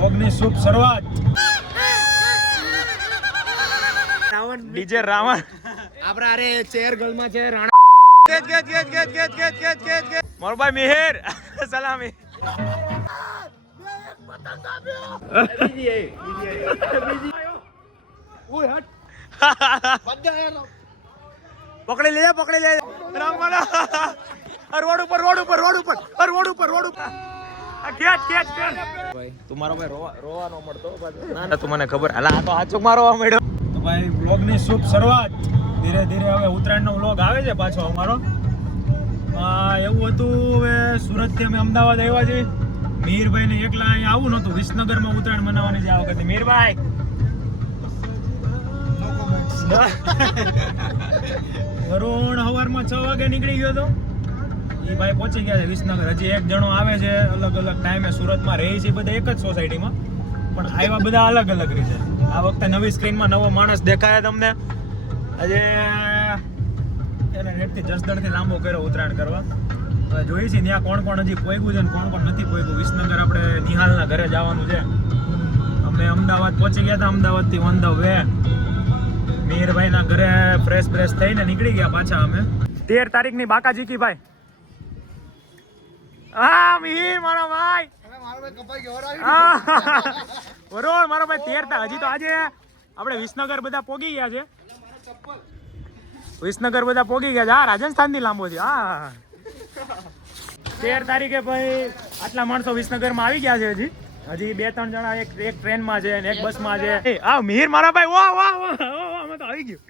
વ્લોગની શુભ શરૂઆત. ડીજે રાવણ આપડા અરે ચેર ગર્લમાં છે રાણા. મારો ભાઈ મિહિર સલામી. પકડી લે રામવાલા. રોડ ઉપર તું મારો ભાઈ રોવા નો મળતો. ના તું મને ખબર. હાલા આ તો હાચો મારો મળ્યો. તો ભાઈ વ્લોગની શુભ શરૂઆત. ધીરે ધીરે હવે ઉત્તરાયણનો વ્લોગ આવે છે પાછો અમારો. એવું હતું, હવે સુરતથી અમે અમદાવાદ આવ્યા છીએ. મિહિરભાઈને એકલા અહીંયા આવું નહોતું. વિસનગરમાં ઉત્તરાયણ મનાવવાની છે આ વખતે. મિહિરભાઈ વરુણ સવારમાં 6 વાગે નીકળી ગયો હતો. એ ભાઈ પહોંચી ગયા છે વિસનગર. હજી એક જણો આવે છે અલગ અલગ ટાઈમે. સુરતમાં રહે છે બધા એક જ સોસાયટીમાં, પણ આવ્યા બધા અલગ અલગ રીતે. આ વખતે નવી સ્ક્રીનમાં નવો માણસ દેખાય તમને. આજે એને નેટથી જસદણથી લાંબો કર્યો ઉત્તરાયણ કરવા. હવે જોઈએ છીએ ત્યાં કોણ કોણ હજી પહોંચ્યું છે ને કોણ કોણ નથી પહોંચ્યું. વિસનગર આપણે નિહાલના ઘરે જવાનું છે. અમે અમદાવાદ પહોંચી ગયા હતા. અમદાવાદથી ઓન ધ વે મિહિરભાઈના ઘરે ફ્રેશ થઈને નીકળી ગયા પાછા અમે. 13 તારીખની બાકાજી કી ભાઈ. હા મિહિર મારો ભાઈ. બરોબર મારો ભાઈ 13 હજી તો આજે આપણે વિસનગર બધા પોગી ગયા છે. વિસનગર બધા પોગી ગયા છે. હા રાજસ્થાન થી લાંબો છે. હા 13 તારીખે ભાઈ આટલા માણસો વિસનગરમાં આવી ગયા છે. હજી 2-3 જણા એક ટ્રેનમાં છે અને એક બસમાં છે. આ મિહિર મારા ભાઈ વાહ વાહ વાહ અમે તો આવી ગયો.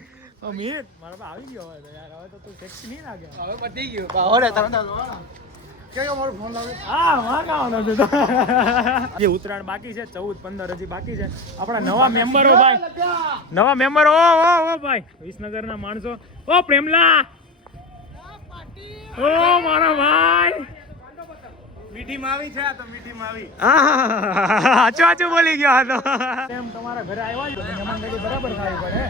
મિહિર મારા ભાઈ આવી ગયો. હવે યાર હવે તો તું ટેક્સી નહીં લાગે. હવે પતી ગયું. ઓરે તમે ઉત્તરાયણ બાકી છે. 14-15 હજી બાકી છે. આપણા નવા મેમ્બરો ભાઈ, નવા મેમ્બરો. ઓ ભાઈ વિસનગરના માણસો. ઓ પ્રેમલા, ઓ મારા ભાઈ મીઠી માવી છે. આ તો મીઠી માવી. હાચું બોલી ગયો. આ તો એમ તમારા ઘરે આવ્યા છો મહેમાનદારી બરાબર ખાવી પડે.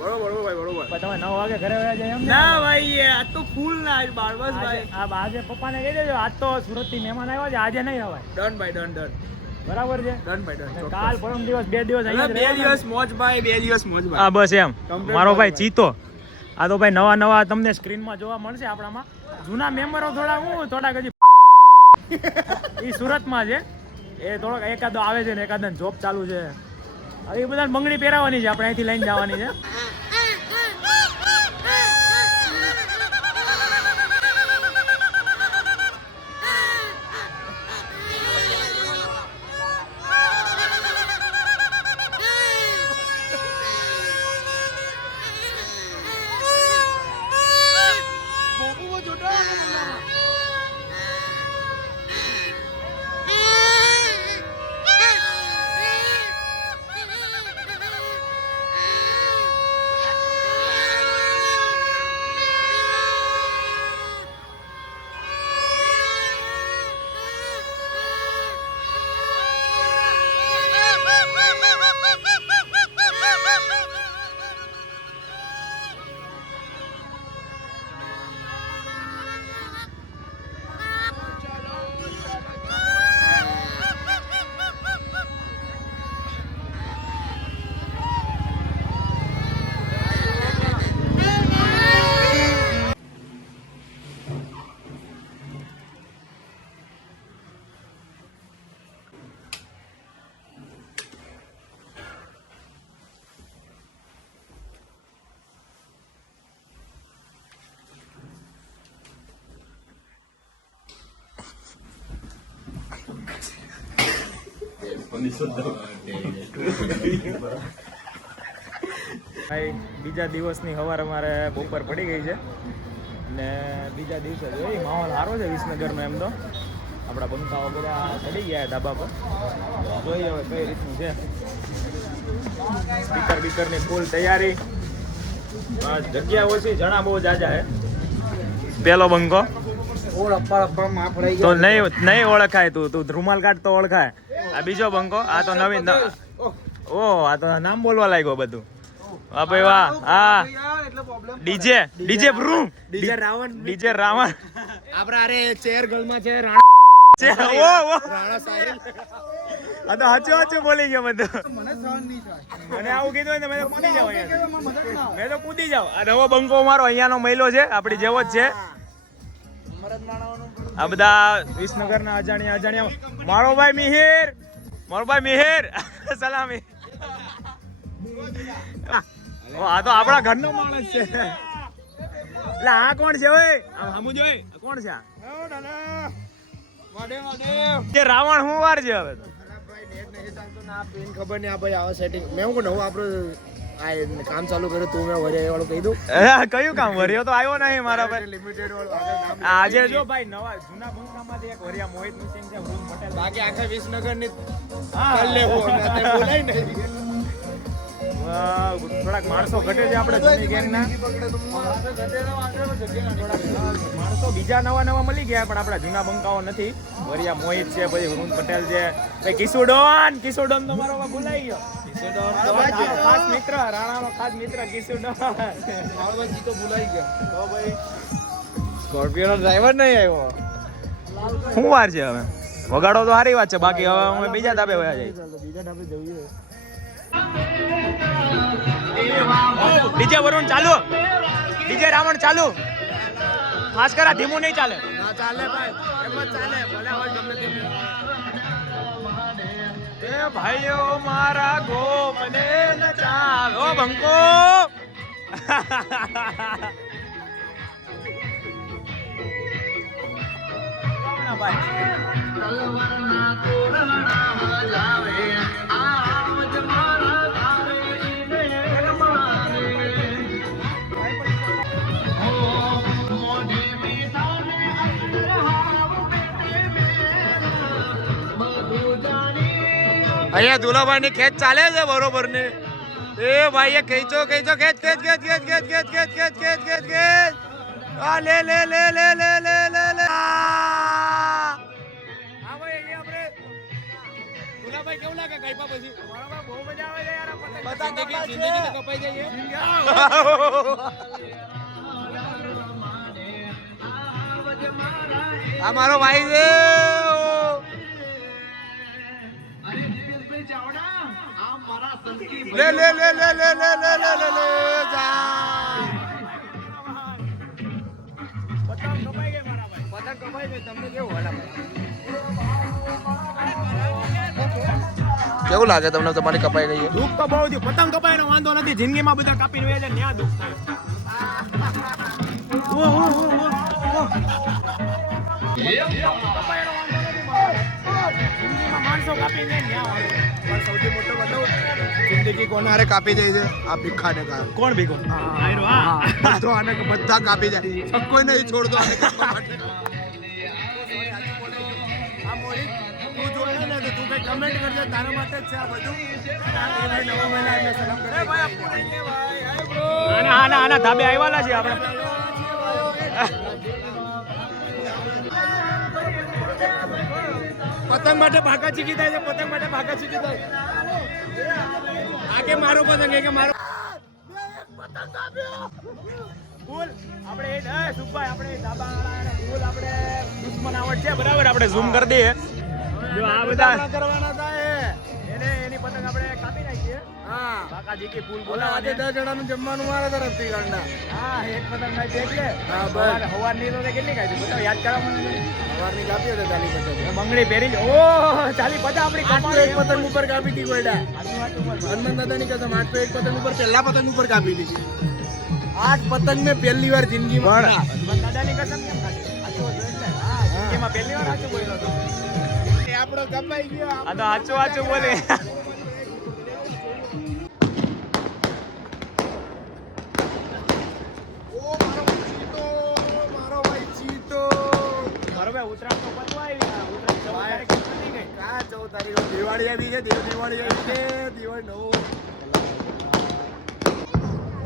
બરોબર ભાઈ બરોબર. પણ તમે 9 વાગે ઘરે આવ્યા જાય એમ ના ભાઈ આ તો ફૂલ ના બાળવાસ ભાઈ. આજે પપ્પાને કહી દેજો આજ તો સુરત થી મહેમાન આવ્યા છે, આજે નહીં અવાય. ડન ભાઈ ડન. બરાબર છે. ડન ભાઈ ડન. કાલ પરમ દિવસ 2 દિવસ અહીંયા 2 દિવસ મોજ ભાઈ. 2 દિવસ મોજ ભાઈ. હા બસ એમ મારો ભાઈ ચીતો. આ તો ભાઈ નવા તમને સ્ક્રીનમાં જોવા મળશે. આપણામાં જૂના મેમ્બરો થોડાક હજી એ સુરતમાં છે. એ થોડોક એકાદો આવે છે ને એકાદો જોબ ચાલુ છે. એ બધા બંગડી પહેરાવાની છે. આપણે અહીંથી લઈને જવાની છે. ભાઈ બીજા દિવસની સવાર અમારે બપોર પડી ગઈ છે અને બીજા દિવસે જોઈ માહોલ સારો છે વિસનગરનો. એમ તો આપણા પંખાઓ બધા ચડી ગયા ધાબા પર. જોઈએ હવે કઈ રીતનું છે. સ્પીકરની ફૂલ તૈયારી. જગ્યા ઓછી, જણા બહુ જાજા છે. પેલો બંકો તો નહીં ઓળખાય. તું રૂમાલ કાઢ તો ઓળખાય. આ બીજો બંકો. આ તો નવીન. ઓ આ તો નામ બોલવા લાગ્યો બધું. વાહ ભાઈ વાહ. હા ડીજે બ્રૂમ. ડીજે રાવણ. આપડા અરે ચેર ગર્લમાં છે રાણા. રાણા સાહેબ. આ તો હાચું બોલી ગયો બધું. મને સહન નહીં થાય. મને આવું કીધું હોય તો મેં તો કૂદી જાવ મેં તો કૂદી જાવ. આ નવો બંકો મારો અહીંયાનો મહિલો છે, આપણી જેવો જ છે. આ બધા વિસનગરના અજાણ્યા મારો ભાઈ મિહિર સલામી. આ તો આપણા ઘરનો માણસ છે. એટલે આ કોણ છે ઓય? આમ સામું જોઈ કોણ છે આ? કે રાવણ હું વાર છે હવે તો? ખબર નહીં આ ભાઈ આવા સેટિંગ મેં હું નવું આપણું આ કામ ચાલુ કર્યું તું મેં વરે વાળું કહી દઉં કયું કામ? વરિયો તો આવ્યો નહીં મારા ભાઈ. લિમિટેડ વાળું આગળ નામ આજે જો ભાઈ નવા જૂના બંકામાંથી એક વરિયા મોહિત મિસિંગ છે, વરુણ પટેલ. બાકી આખા વિસનગર ની હા. કર લેવું અમે બોલાય નહીં થોડાક માણસો ઘટે છે આપણે જૂની ગેંગના. માણસો બીજા નવા મળી ગયા પણ આપણા જૂના બંકાઓ નથી. વરિયા મોહિત છે, પછી વરુણ પટેલ છે, પછી કિશુડોન તો મારો ભૂલાઈ ગયો. ખાસ મિત્ર, રાણાનો ખાસ મિત્ર કિશુડોન. તો ભૂલાઈ ગયા તો ભાઈ સ્કોર્પિયો નો ડ્રાઈવર નહીં આવ્યો શું વાર છે હવે? વગાડો તો સારી વાત છે, બાકી હવે અમે બીજા ધાબે વયા જાય. બીજા ઢાબે જઈએ ડીજે વરુણ ચાલુ, ડીજે રાવણ ચાલુ. ખાસ કરા ધીમું નહીં ચાલે. ના ચાલે ભાઈ એમ જ ચાલે ભલે હોય ગમે તે એ ભાઈઓ મારા ગોમને નચાવો બંકો. અહીંયા દુલાભાઈ ની ખેંચ ચાલે છે બરોબર ને. એ ભાઈ ખેંચો ખેંચ. આ લે લે લે લે લે લે લે લે. હા ભાઈ અહીંયા આપણે દુલાભાઈ કેવું લાગે કાઈપા પછી? બહુ મજા આવે છે યાર. જિંદગી તો કપાઈ જાય. આ મારો ભાઈ છે. લે લે લે લે લે લે લે લે લે લે પતંગ કપાઈ ગઈ મારા ભાઈ. પતંગ કપાઈ ગઈ તમને કેવું હાલ કેવું લાગે તમને? તમારી કપાઈ ગઈ? દુઃખ તો બહુ થયું. પતંગ કપાયનો વાંધો નથી, જિંદગીમાં બધા કાપીને વહી જાય ત્યાં દુઃખ થાય. જિંદગીમાં માણસો કાપીને ત્યાં પણ સૌથી મોટો બતાવું જિંદગી કોને હારે કાપી જાય છે આ ભીખાને કારણે કોણ ભીખો? બધો આને બધા કાપી જાય કોઈ નહીં છોડતો આને કાપવા માટે આ મોહિત તું જોયે ને તો તું કઈ કમેન્ટ કરજે તારા માટે જ છે આ બધું નવા મહિના એમને સલામ કરે આના ધાબે આવેલા છે આપણે. પતંગ માટે ભાગા ચીકી થાય છે પતંગ માટે ભાગા ચીકી થાય આ કે મારો પતંગ કે મારો ફૂલ આપણે સુભાઈ આપણે ધાબાવાળા ફૂલ આપણે દુશ્મનાવટ છે બરાબર. આપણે ઝૂમ કરી દઈએ. જો આ બધા કરવાના થાય એની પતંગ આપણે કાપી નાખીએ. હા કાકાજી કે ફૂલ બોલા આજે 10 જણાનું જમવાનું મારા તરફથી ગાંડા હા એક પતંગ નાખી એટલે હા બસ હવારની તો કેટલી ખાઈ બધા યાદ કરવા સવારની કાપી હતી ચાલી પતંગ બંગડી પહેરી ઓ ચાલી પતા આપણી આઠ તો એક પતંગ ઉપર કાપી હતી ગોડા હનુમાન દાદાની કસમ આઠ તો એક પતંગ ઉપર પહેલા પતંગ ઉપર કાપી હતી 8 પતંગ મેં પહેલી વાર જિંદગીમાં દાદાની કસમ કેમ ખાધી? હા જિંદગીમાં પહેલી વાર સાચું બોલ્યો હતો. એ આપણો કપાઈ ગયો આ તો સાચું બોલે. મારો ભાઈ ચીતો મારો ભાઈ ઉત્તરાયણ તો પતવા આવી. ઉત્તરાયણ 14 તારીખ પતી ગઈ. કા 14 તારીખ દિવાળી આવી છે દિવાળી આવી છે દિવાળી નવો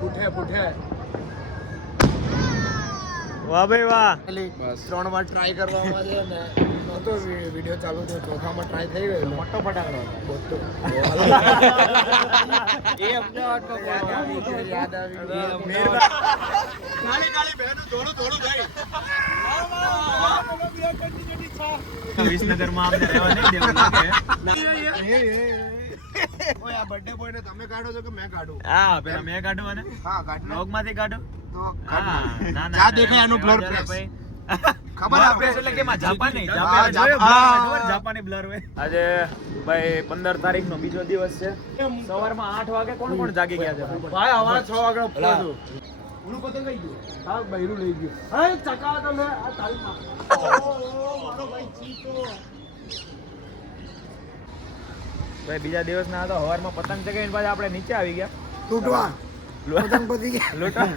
પૂઠે વાહ ભાઈ વાહ. બસ 3 વાર ટ્રાય કરવામાં છે ને તો વિડિયો ચાલુ થયો ચોથામાં ટ્રાય થઈ ગયો મોટો ફટાકડો હતો. એ અમદાવાદમાં યાદ આવી ગયું. વિસનગરમાં અમને રહેવા નહીં દેવું લાગે. ઓય આ બર્થડે બોય ને તમે કાઢો છો કે મેં કાઢું? હા પેલા મેં કાઢું અને હા કાઢ લો. બ્લોગમાંથી કાઢું. તો હા, ના, ના, જા ના, દેખાય આનું ના, blur ના, press. ભાઈ. ખબર Blur આપણે press એટલે કેમાં? જાપાની? હા, જાપાની blur હોય. આજે ભાઈ 15 તારીખનો બીજો દિવસ છે. સવારમાં 8 વાગે કોણ કોણ જાગી ગયા છે? ભાઈ હવા 6 વાગે પહોંચ્યો. ઉનું પતંગ કઈ ગયું? હા બૈરું લઈ ગયું. હા ચકા તો લે આ તારીમાં. મારો ભાઈ ચીતો. ભાઈ બીજા દિવસના હતા સવારમાં પતંગ ચગાવીને પાછા આપણે નીચે આવી ગયા. તૂટવા. પતંગ પતી ગયા. લૂંટા.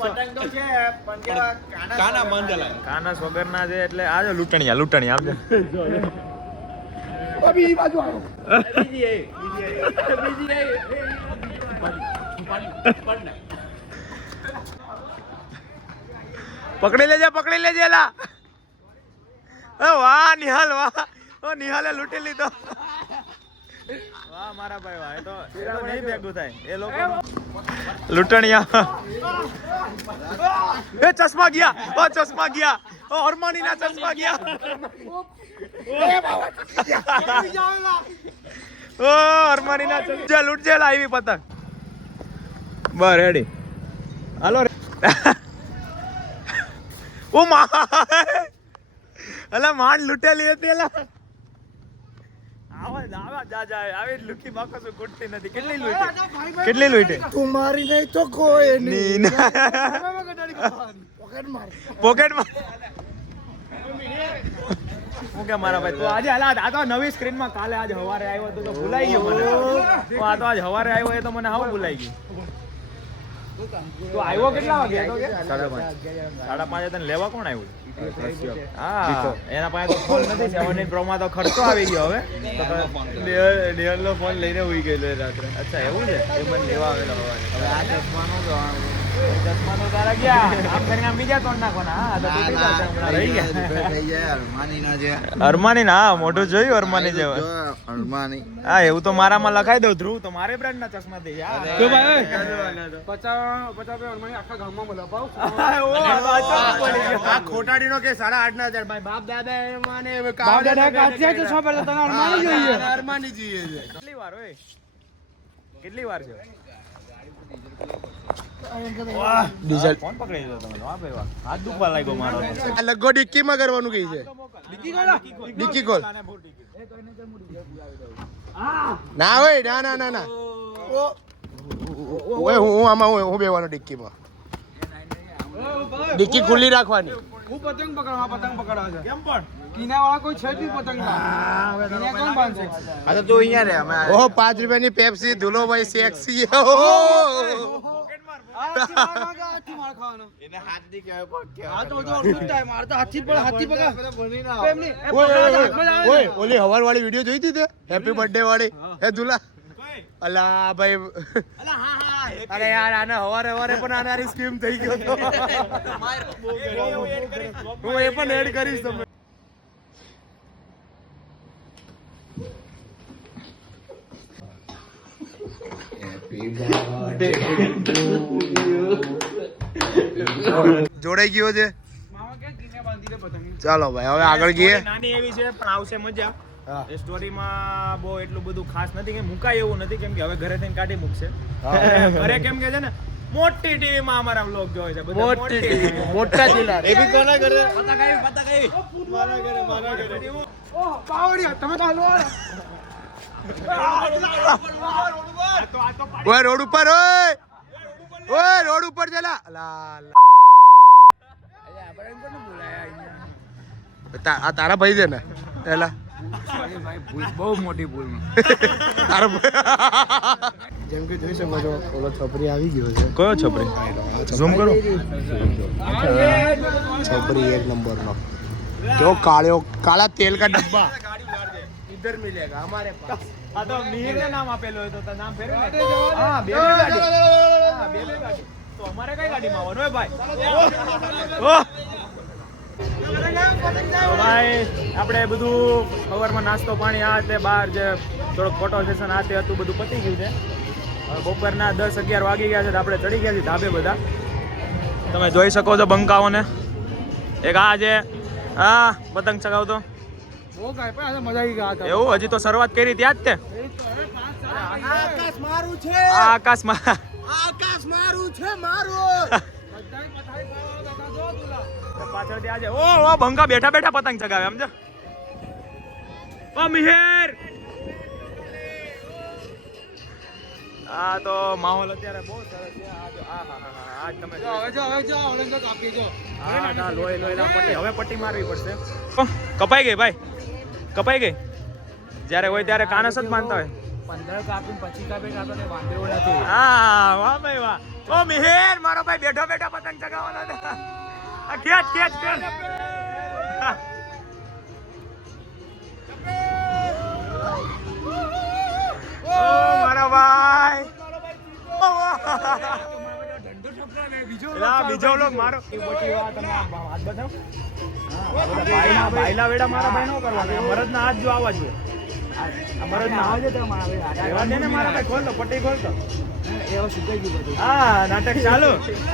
પતંગ તો છે પણ કેવા કાના મંડલા. કાનસ વગરના છે એટલે આજે લૂંટણી આપજો. અભી ઈ બાજુ આવો. પકડી લેજે એલા. ઓ વાહ નિહાલ વાહ. ઓ નિહાલે લૂંટી લીધો. વાહ મારા ભાઈ વાહ. એ તો નહીં ભેગું થાય એ લોકો લૂંટણીયા. એ ચશ્મા ગયા. ઓ અરમાનીના ચશ્મા ગયા. ઓ અરમાનીના ચશ્મા લૂંટજે લાવી પતંગ. બસ રેડી હાલો રે. ઓ માં અલા માંડ લૂંટેલી હતી એલા. આવી લુકી બાકો શું ખૂટતી નથી. કેટલી લૂંટી? તું મારી નહીં તો કોઈ નહીં. પોકેટમાં હું કે મારા ભાઈ તું આજે હાલા આ તો નવી સ્ક્રીનમાં કાલે આજ હવારે આવ્યો તો ભૂલાઈ ગયો મને. તો આ તો આજ હવારે આવ્યો એ તો મને હાવ ભૂલાઈ ગયું. તું આવ્યો કેટલા વાગે? 5:30 તને લેવા કોણ આવ્યું? હા એના પાસે તો ફોન નથી. 17 Pro માં તો ખર્ચો આવી ગયો હવે. ડિયરનો ફોન લઈને ઉઈ ગયેલો રાત્રે. અચ્છા એવું છે? એ મને લેવા આવેલો હવે આ ચશ્માનો તારા ગયા આમ કરીને આમ બીજા તોડ નાખવાના. હા તો તૂટી જશે હમણાં. રહી ગયા અરમાની ના મોઢું જોયું અરમાની જેવા. હા એવું તો મારામાં લખાઈ દઉં ધ્રુવ તો મારે બ્રાન્ડ ના ચશ્મા દે યાર. તો ભાઈ 50 આખા ગામમાં બોલાવ. આ ખોટાડીનો કે 8,500 ભાઈ બાપ દાદા એ માને અરમાની જોઈએ છે. કેટલી વાર હોય? કેટલી વાર છે? ડીઝલ ફોન પકડી લીધો તમે. વાહ ભાઈ વાહ. હાથ દુખવા લાગ્યો મારો. આ લગો ડિક્કીમાં કરવાનું કઈ છે? ડિક્કી કોલ ના હોય ના ઓય હું આમાં હું બેવાનો ડિક્કીમાં. ડિક્કી ખુલ્લી રાખવાની. હું પતંગ પકડવા છે. કેમ પણ કિના વાળા કોઈ છે જ પતંગ કિના કોણ બાંધશે? આ તો તું અહીંયા રે અમે ઓહો 5 રૂપિયાની પેપ્સી ધુલો ભાઈ સેક્સી હાથી માર ખાવાનો એને હાથ દી કહેવાય પગ કહેવાય. હા તો જો અડધું ટાઈમ માર તો હાથી પર હાથી પકડ એમની ઓય ઓલી હવાર વાળી વિડિયો જોઈ હતી તે હેપી બર્થડે વાળી હે ધુલા અલા ભાઈ અરે યાર આને હવારે પણ આનારી સ્કીમ થઈ ગયો તો હું એ પણ એડ કરીશ તમે. જોડાઈ ગયો છે. મામા કે કિને બાંધી દે પતંગ. ચાલો ભાઈ હવે આગળ ગઈએ. નાની એવી છે પણ આવશે મજા. એ સ્ટોરીમાં બહુ એટલું બધું ખાસ નથી કે મુકાય એવું નથી કેમ કે હવે ઘરે થઈને કાઢી મૂકશે. ઘરે કેમ કે છે ને મોટી ટીવી માં અમારા વ્લોગ જોવે છે બધા. મોટી TV. મોટા ચીલા એ બી કોના ઘરે? ઓહ પાવડિયા તમે તો હાલો. ઓય રોડ ઉપર ઓય રોડ ઉપર ચલા આ તારા ભાઈ છે ને એલા બહુ મોટી ભૂલ. જેમ કે જોઈ શકો છો ઓલો છોપરી આવી ગયો છે. કયો છોપરી? ઝૂમ કરો. છોપરી 1 નંબર નો કેવો કાળા તેલ કા ડબ્બા इधर मिलेगा हमारे पास. આ તો મિહિરને નામ આપેલું હોય તો નામ ફેરવી નાખ. હા બે ગાડી. તો અમારે કઈ ગાડીમાં આવવાનું હોય ભાઈ? ઓહ તો ભાઈ આપણે બધું સવારમાં નાસ્તો પાણી આ તે બહાર જે થોડોક ફોટો સેશન આ તે હતું બધું પતી ગયું છે. હવે બપોરના 10-11 વાગી ગયા છે તો આપણે ચડી ગયા છીએ ધાબે બધા. તમે જોઈ શકો છો બંકાઓને. એક આ છે હા પતંગ ચગાવતો બહુ કાંઈ પણ આજે મજા આવી ગયા એવું. હજી તો શરૂઆત કરી ત્યાં જ તે આકાશ મારું છે આ આકાશમાં આકાશ મારું છે મારું પાછળથી આજે ઓ બંકા બેઠા બેઠા પતંગ ચગાવે સમજો. ઓ મિહેર આ તો માહોલ અત્યારે બહુ સરસ છે. આ જો આ હા હા આજ તમે હા લોહી લોહી પટ્ટી હવે પટ્ટી મારવી પડશે. કપાઈ ગઈ ભાઈ કપાઈ ગઈ. જ્યારે હોય ત્યારે કાનસ જ માનતા હોય. 15 કાપીને પછી કાપે કાપે વાંધો નથી. હા વાહ ભાઈ વાહ. ઓ મિહેર મારો ભાઈ બેઠો બેઠા પતંગ ચગાવવાનો હતો. આ ખેંચ ખેંચ ખેંચ. ઓ મારા ભાઈ બીજો લોક મારો હાથ બતાવ. ભાઈલા વેડા મારા ભાઈ નો કરવાના. મરદના હાથ જો આવા જોઈએ. આ મરદના હાથ એવા દે ને મારા ભાઈ. ખોલ તો પટ્ટી ખોલ તો. હા નાટક ચાલુ.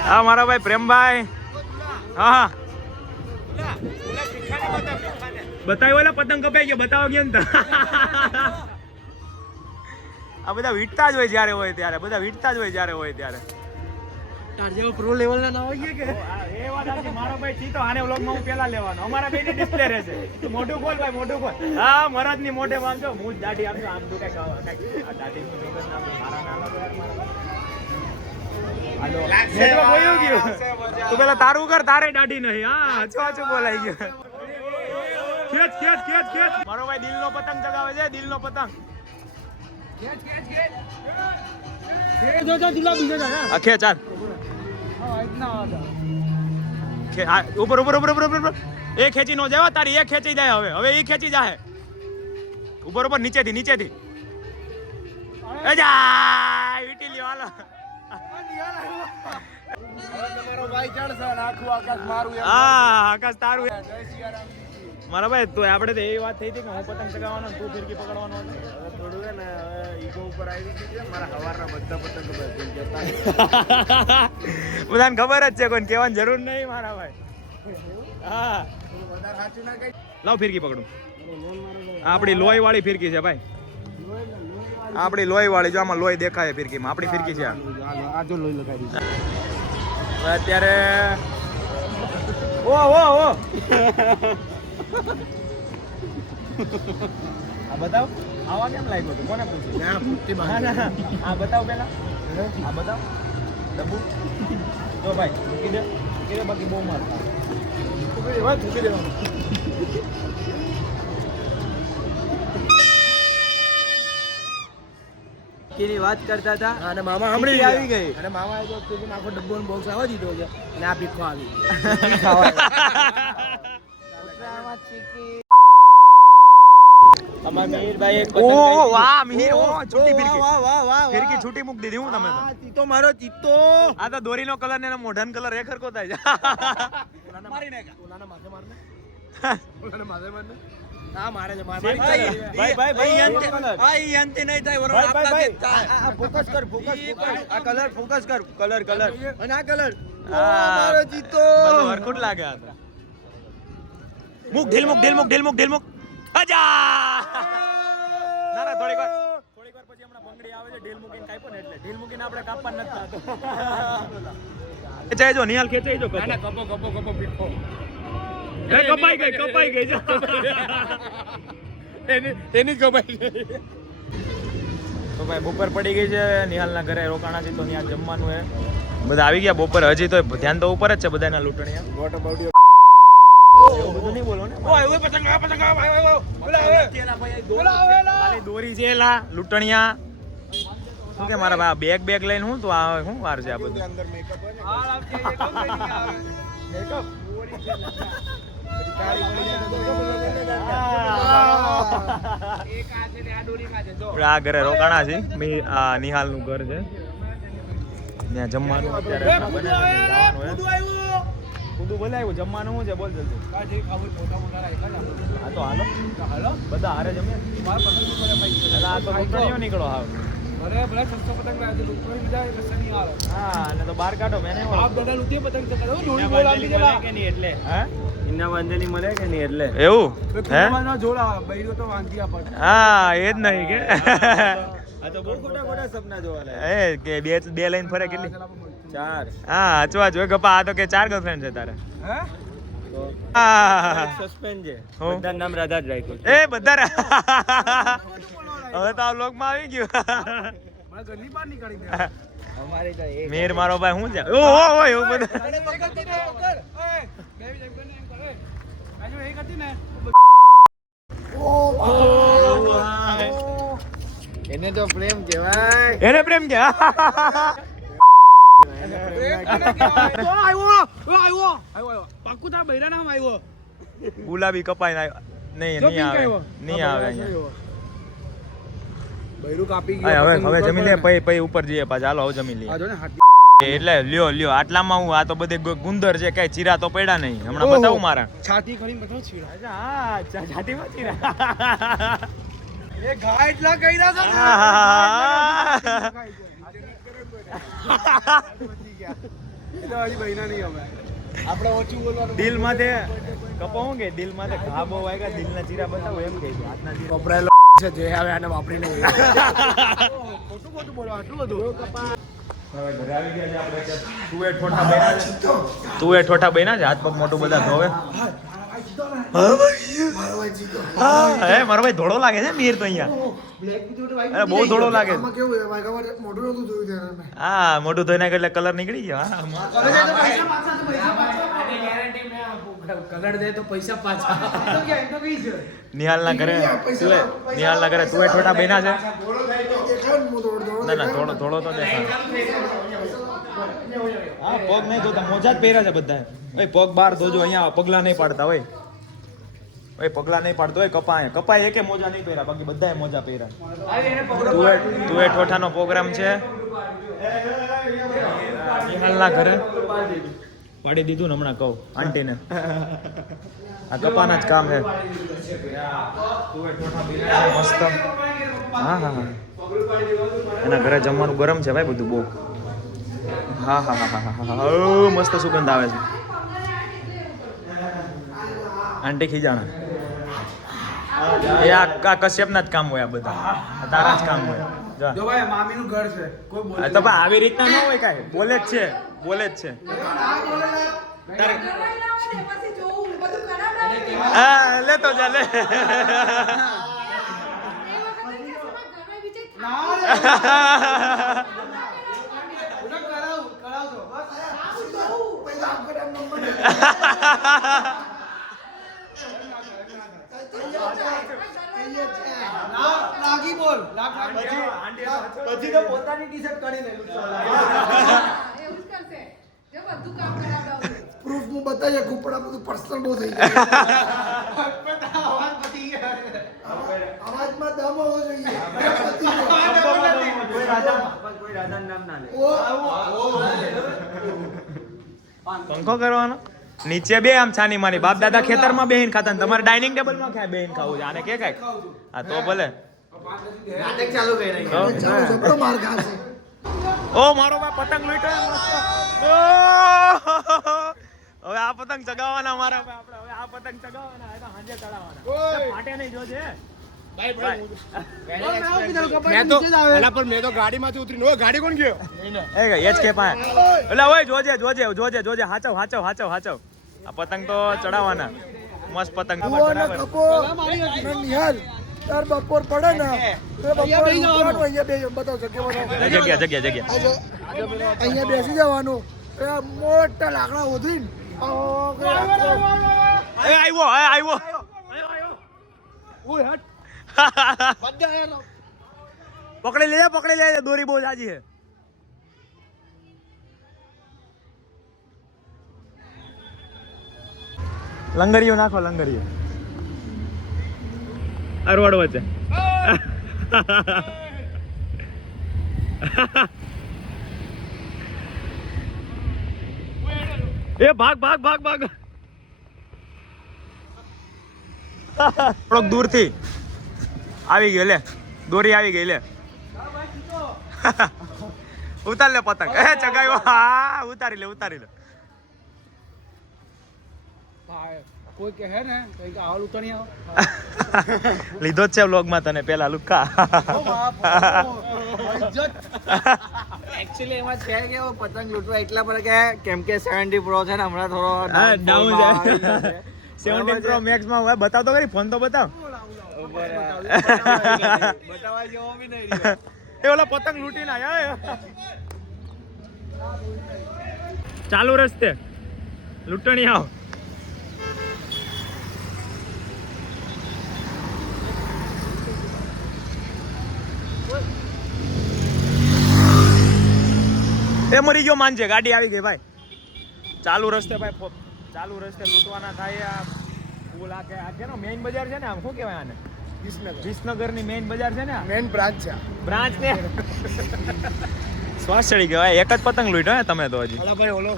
હા મારા ભાઈ પ્રેમભાઈ. હા બતાવ્યો એટલે પતંગ કપાઈ ગયો. બતાવો કેમ તો આ બધા વીટતા જ હોય જ્યારે હોય ત્યારે. બધા વીટતા જ હોય જ્યારે હોય ત્યારે. તાર જેવો પ્રો લેવલ ના ના હોય કે એ વાત સાચી. મારો ભાઈ ચીતો આને વ્લોગમાં હું પેલા લેવાનો. અમારા બેની ડિસ્પ્લે રહેશે. મોઢું ખોલ ભાઈ મોઢું ખોલ. હા મરદની મોઢે વાંચો. હું જ દાઢી આપજો. આમ તો કઈક આ દાઢીનું નિવેદન આપજો. મારા નામ હાલો નેટવર્ક વયું ગયું. તું પેલા તારું કર. તારે દાઢી નહીં. હા અચો બોલાઈ ગયો. ખેંચ ખેંચ ખેંચ ખેંચ. મારો ભાઈ દિલનો પતંગ ચગાવે છે. દિલનો પતંગ. જો જો દિલા બીજો જા આ ખેંચ ચાલ. ઉપર ઉપર ઉપર ઉપર ઉપર. એ ખેંચી નો જાય તારી. એ ખેંચી જાય હવે. હવે એ ખેંચી જાય. ઉપર ઉપર નીચેથી નીચેથી. એ જા વીટી લ્યો હાલો. તમારો ભાઈ ચડશે ને આખું આકાશ મારું હા આકાશ તારું. મારા ભાઈ તો આપણે તો એ વાત થઈ હતી કે હું પતંગ ચગાવવાનો તું ફિરકી પકડવાનો હતો. થોડું હે ને ઈગો ઉપર આવી ગઈ છે. મારા હવારના બધા પતંગ જતા બધાને ખબર જ છે. કોઈને કહેવાની જરૂર નહીં મારા ભાઈ. હા લાવ ફિરકી પકડું. આપણી લોહી વાળી ફિરકી છે ભાઈ. આપણી લોહી વાળી. જો આમાં લોહી દેખાય ફિરકીમાં. આપણી ફિરકી છે આ જો લોહી લગાવી દીધું. અત્યારે ઓ આ બતાવ. આવા કેમ લાગ્યો તું? કોને પૂછ્યું? આ બતાવ પેલા. આ બતાવ ડબ્બુ. જો ભાઈ મૂકી દે બાકી બહુ માર મૂકી દેવાનું. ની વાત કરતા હતા અને મામા સાંભળી આવી ગઈ અને મામાએ તો ટિફિન આખો ડબ્બો ને બોક્સ આવવા દીધો છે અને આ ભીખો આવી અમાર મિહિરભાઈ એક પતંગ ઓ વાહ મિહિર. ઓ છૂટી ફિરકી. વાહ ફિરકી છૂટી મૂકી દીધી હું તમે તો. ચીતો મારો ચીતો આ તો દોરીનો કલર ને એનો મોઢાનો કલર એક હરખો થાય છે. મારી નાખ ઓલાના માથે મારને ઓલાના માથે મારને હા મારે છે ભાઈ ભાઈ હા ઈ અંતે નહીં થાય બરોબર આપણા તે થાય આ ફોકસ કર આ કલર ફોકસ કર કલર અને આ કલર મારો જીતો બધું હરખું જ લાગે આ તો. મુક ઢીલ મુક અજા ના થોડીક વાર પછી હમણાં ભંગડી આવે છે. ઢીલ મૂકીને કાપ્યો ને એટલે ઢીલ મૂકીને આપણે કાપવા નથી થતો. ખેંચાઈ જો નિહાલ ખેંચાઈ જો. કપો પીઠો એ કપાઈ ગઈ જો. એની જ કપાઈ ગઈ તો ભાઈ બપોર પડી ગઈ છે. નિહાલના ઘરે રોકાણા છે તો ત્યાં જમવાનું હે. બધા આવી ગયા બપોર. હજી તો ધ્યાન તો ઉપર જ છે બધાના લૂંટણીયા. વોટ અબાઉટ એવું બધું નહીં બોલો ને. ઓય પતંગ ખાલી દોરી છે લા લૂંટણીયા. શું કે મારા ભાઈ બેગ લઈને હું તો આ શું વાર છે આ બધું. અંદર મેકઅપ હોય ને મેકઅપ આ ઘરે રોકાણા છે. આ નિહાલનું ઘર છે. ત્યાં જમવાનું અત્યારે જવાનું હોય. ખુદું બોલાવ્યું જમવાનું શું છે બોલ જલ્દી. કા જે ખાવું હોય મોટા મોટા રાખ્યા છે આપણે. હા તો હાલો હાલો બધા હારે જમીએ. મારા પતંગ ઉપર ભાઈ એટલે આ તો લૂંટણીઓ નીકળો હાવ. ભલે ભલે સસ્તો પતંગ લાવ્યો છે લૂંટવાની મજા આવે કશા નહીં આવે. હા અને તો બહાર કાઢો મેં નહીં આપ બધા લૂંટીએ પતંગ તો કરો જોડી બોલ આપી દેલા. એટલે હે ઇન્ના વાંધેલી મળે કે નહીં એટલે એવું કુમારના જોડા બૈરો તો વાંધી આપણ. હા એ જ નહીં કે આ તો બહુ ખોટા ખોટા સપના જોવા લાગે. એ કે બે લાઈન ફરે કેટલી 4 હા અચવા જો ગપા આ તો કે 4 ગર્લફ્રેન્ડ છે તારે હે હા સસ્પેન્ડ છે હું? બધા નામ રાધા જ રાખ્યું છે. એ બધા હવે તો આ વ્લોગમાં આવી ગયું મારા ઘરની બહાર નીકળી દે. અમારી તો એક મીર મારો ભાઈ શું છે ઓ એવું બધું એને તો પ્રેમ કહેવાય. એને પ્રેમ કે ગુલાબી કપાઈ નહીં નહીં આવે નહીં આવે અહીંયા બૈરું કાપી હવે ગયું હવે જમી લે પઈ ઉપર જઈએ પાછા હાલો હવે જમી લઈએ આ જો ને હાથ એટલે લ્યો આટલામાં હું આ તો બધે ગુંદર છે કઈ ચીરા તો પડ્યા નહીં હમણાં બતાવું મારા છાતી ખરી બધો છીડા હા જાતિમાં ચીરા એ ઘા એટલા કર્યા છે એટલે હજી બહેના નહીં અમે આપણે ઓછું બોલવાનું દિલ માથે કપાવું કે દિલ માથે ઘા બહુ વાગ્યા દિલના ચીરા બતાવો એમ કહે છે હાથના ચીરા વપરાયેલો છે જે આવે આને વાપરીને ખોટું ખોટું બોલો આટલું બધું હવે ઘરે આવી ગયા છે આપણે તુવેર ઠોઠા બન્યા છે તુવેર ઠોઠા બન્યા છે હાથ પગ મોટું બધા ધોવે હે મારો ભાઈ ધોળો લાગે છે મીર તો અહીંયા અરે બહુ ધોળો લાગે છે હા મોટું ધોઈ નાખે એટલે કલર નીકળી ગયો હા કલર દે તો પૈસા પાછા નિહાલના ઘરે નિહાલના ઘરે તુવેર ઠોઠા બન્યા છે ના ના થોડો તો દેખાય હા પગ નહીં ધોતા મોજા જ પહેર્યા છે બધા ઓય પગ બહાર ધોજો અહીંયા પગલા નહીં પાડતા હોય ઓય પગલા નહીં પાડતો હોય કપાય એકે મોજા નહીં પહેર્યા બાકી બધાએ મોજા પહેર્યા તુવેર ઠોઠાનો પ્રોગ્રામ છે નિહાલના ઘરે પાડી દીધું ને હમણાં કહું આંટીને આ કપાના જ કામ છે મસ્ત હા હા હા એના ઘરે જમવાનું ગરમ છે ભાઈ બધું બહુ હા હા હા હા હા હા મસ્ત સુગંધ આવે છે આંટી ખીજાણા એ આ કશ્યપના જ કામ હોય આ બધા તારા જ કામ હોય જો ભાઈ મામીનું ઘર છે કોઈ બોલે તો ભાઈ આવી રીતના ન હોય કાંઈ બોલે જ છે હા લેતો જા લે લાગી બોલ પછી તો પોતાની ટી-શર્ટ કાઢીને પ્રૂફ હું બતાવી શકું પણ આ બધું પર્સનલ બહુ થઈ ગયું અવાજમાં દમ હોવો જોઈએ કોઈ રાધાનું નામ ના લે. પંખો કરવાનો નીચે બે આમ છાની માની બાપ દાદા ખેતરમાં બેહીન ખાતા ને તમારે ડાઇનિંગ ટેબલમાં ક્યાં બેહીન ખાવું છે આને કે કાંઈ હા તો ભલે નાટક ચાલુ કરી રહી. તો ચાલો જબરો માર ખાશે ઓ મારો ભાઈ પતંગ લૂંટ્યો મસ્ત. ઓ! હવે આ પતંગ ચગાવવાના મારા ભાઈ આપણે હવે આ પતંગ ચગાવવાના આ તો હાંજે ચડાવવાના ફાટે નહીં જોજે મેં તો ગાડીમાંથી ઉતરીને ઓય ગાડી કોણ ગયો એ એચ કે પાસે એટલે ઓય જોજે હાચવ આ પતંગ તો ચડાવવાના મસ્ત પતંગ નિહાલ તાર બપોર પડે ને અહીંયા બે બતાવ જગ્યા અહીંયા બેસી જવાનું મોટા લાકડા ઓધીને આવ્યો પકડી લે દોરી બહુ જાજી છે લંગરીઓ નાખો અરવાડ વચ્ચે એ ભાગ ભાગ ભાગ ભાગ થોડોક દૂરથી આવી ગયો લે દોરી આવી ગઈ લે ઉતાર લે પતંગ એ ચગાવ્યો હા ઉતારી લે કોઈ કહે ને કઈ આવું ઉતણી આવો લીધો જ છે વ્લોગમાં તને પેલા લુકા એકચ્યુઅલી એમાં છે કે પતંગ લૂંટવા એટલા પર કે કેમ કે 70 પ્રો છે ને હમણાં થોડો ડાઉન જાય 17 પ્રો મેક્સ માં હોય બતાવ તો ખરી ફોન તો બતાવ બતાવવા જેવો બી નહીં રહ્યો. એ ઓલા પતંગ લૂંટીને આયા ચાલુ રસ્તે લૂંટણી આવ એ મરી ગયો માનજે ગાડી આવી ગઈ ભાઈ ચાલુ રસ્તે ભાઈ ચાલુ રસ્તે લૂંટવાના થાય આ પુલ આ કે મેઇન બજાર છે ને આમ શું કહેવાય આને વિસનગર ની મેઇન બજાર છે ને મેન બ્રાન્ચ છે બ્રાન્ચ ને શ્વાસ ચડી ગયો એક જ પતંગ લૂંટ્યો હે તમે તો હજી ઓલા ભાઈ ઓલો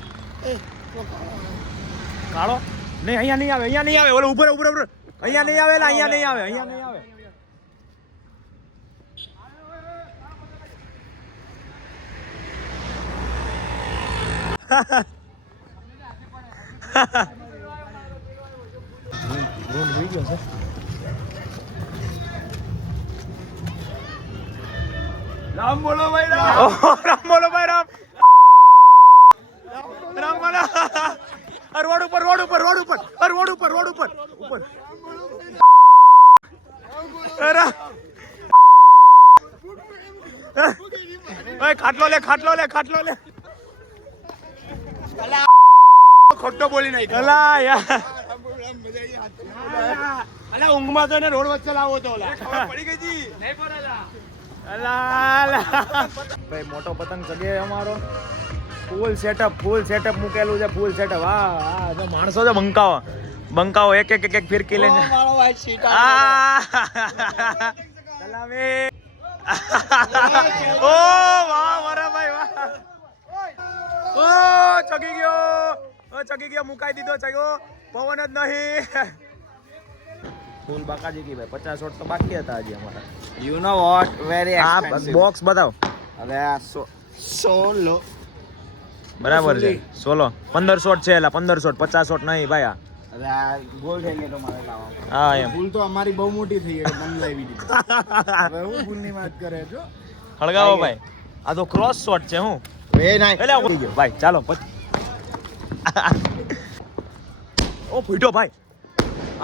કાળો નહીં અહીંયા નહીં આવે ઓલો ઉપર અહીંયા નહીં આવે અહીંયા નહીં આવે રામ બોલો ભાઈ રામ બોલો ભાઈ રામ બોલો રોડ ઉપર અરે ઓય ખાટલો લે ખોટો બોલી નહીં અલા યાર અલા ઊંઘમાં તો એને રોડ વચ્ચે લાવો તો ઓલા પડી ગઈ જી નહીં પડેલા અલા ભાઈ મોટો પતંગ ચગે અમારો ફૂલ સેટઅપ મૂકેલું છે ફૂલ સેટઅપ હા જો માણસો છે બંકાવો એક ફિરકી લઈને સલામી ઓ વાહ મારા ભાઈ વાહ ઓ ચગી ગયો મુકાઈ દીધો ચગ્યો પવન જ નહીં ફૂલ બાકાજી કી ભાઈ 50 શોટ તો બાકી હતા હજી અમારા You know what? Very આ expensive. બોક્સ બતાવ હવે આ સોલો બરાબર છે 16 15 શોટ છે એટલે 15 શોટ 50 શોટ નહીં ભાઈ આ હવે આ ગોલ થઈ ગયો તમારે લાવવાનો. હા એમ ભૂલ તો અમારી બહુ મોટી થઈ ગઈ મન લાવી દીધી હવે હું ભૂલની વાત કરે છો હળગાવો ભાઈ આ તો ક્રોસ શોટ છે હું એ નહીં એટલે ઉડી ગયો ભાઈ ચાલો ઓ ફૂટ્યો ભાઈ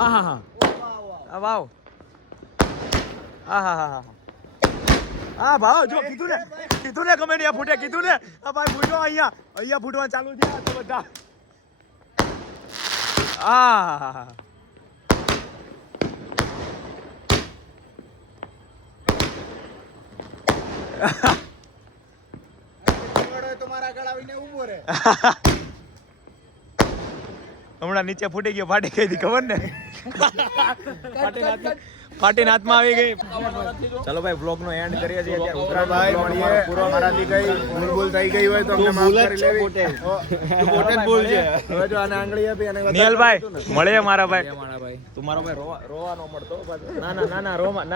આહા આ વાવ આહા હા ભાવ જો કીધું ને ગમે ને ફૂટે કીધું ને આ ભાઈ ફૂટો અહીંયા ફૂટવાનું ચાલુ છે તો બધા આ તમારા આગળ આવીને ઊભો રહે હમણાં નીચે ફૂટી ગયો ફાટી ગઈ હતી ખબર ને ફાટીને હાથમાં આવી ગઈ ચલો ભાઈ બ્લોગ નો એન્ડ કરીએ છીએ અત્યારે ઉત્તરાયણ ભાઈ મળીએ પૂરો મારાથી કઈ ભૂલ થઈ ગઈ હોય તો અમને માફ કરી લેવી પોતે જ ભૂલ છે હવે જો આને આંગળી આપી અને નિયલભાઈ મળીએ મારા ભાઈ તું મારો ભાઈ રોવા નો મળતો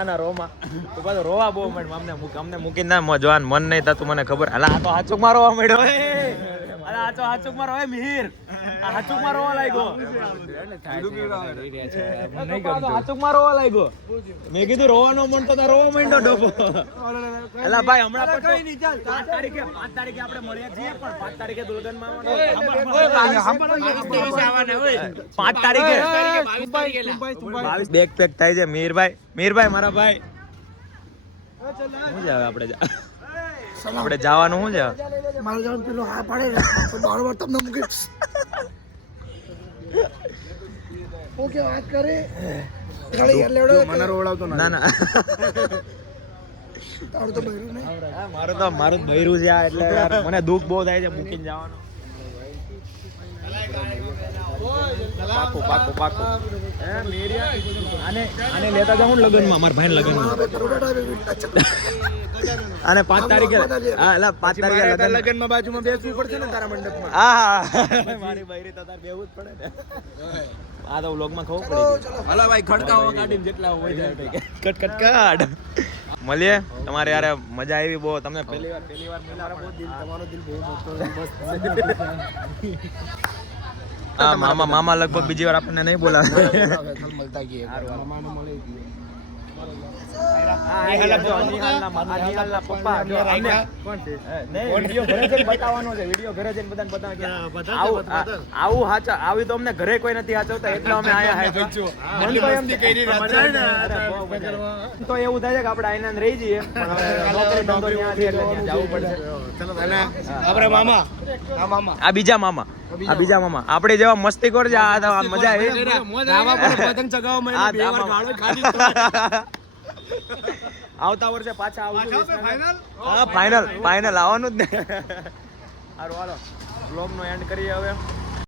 ના રોમા તું પાછો રોવા બહુ મળે અમને મૂકીને ના જવાન મન નહીં થતું મને ખબર હાલા આ તો હાચુકમાં રોવા મળ્યો આ તો હાચુકમાં રોય મિહિર આ હાચુકમાં રોવા લાગ્યો હાચુકમાં રોવા લાગ્યો મેં કીધું રોવાનો મન તો રોવા માંડ્યો ડોબો એલા ભાઈ હમણાં પણ 5 તારીખે આપણે મળ્યા છીએ પણ 5 તારીખે દુલ્ગનમાં 5 તારીખે 22 બેગ પેક થાય છે મીરભાઈ મારા ભાઈ શું છે હવે આપણે જવાનું શું છે મારે જવાનું પેલો હા પાડે ને તો બરોબર તમને મૂકી ઓકે વાત કરે ગાડી યાર લેવડો મને રોવડાવતો ના તારું તો બહેરું નહીં મારું જ બૈરું છે આ એટલે યાર મને દુઃખ બહુ થાય છે મૂકીને જવાનું પાકું હે મેરિયા આને લેતા જાઉં લગનમાં મારા ભાઈ લગનમાં અને 5 તારીખે હા એટલે 5 તારીખે લગન લગનમાં બાજુમાં બેસવું પડશે ને તારા મંડપમાં. હા મારી બૈરી તો તાર બેવું જ પડે ને આ તો વ્લોગમાં ખબર પડી હાલો ભાઈ ખડકાઓ કાઢીને જેટલા હોય કટ કટ કાઢ મળીએ તમારે યાર મજા આવી બહુ તમને પહેલી વાર મળ્યા તમારો દિલ બહુ મોટો હા મામા લગભગ બીજી વાર આપણને નહીં બોલાવે મળતા ગયે મામાને મળી ગયું. નિહાલના પપ્પા જો અમને વિડિયો ઘરે જઈને બતાવવાનો છે વિડિયો ઘરે જઈને બધાને બતાવે કે આવું હાચા આવી તો અમને ઘરે કોઈ નથી હાચવતા એટલે અમે આયા હે મન તો એમ તો એવું થાય છે કે આપણે આઈના રહી જઈએ પણ હવે નોકરી ધંધો ત્યાં છે એટલે ત્યાં જવું પડશે અને આપણા મામા આ બીજા મામા આપણે જેવા મસ્તીખોર છે આ તો આ મજા આવી ધાબા પર પતંગ ચગાવવા આ બે વાર ધાબામાં. ગાળો ખાધી. આવતા વર્ષે પાછા આવશું હા ફાઇનલ આવવાનું જ ને સારું હાલો બ્લોગ નો એન્ડ કરીએ હવે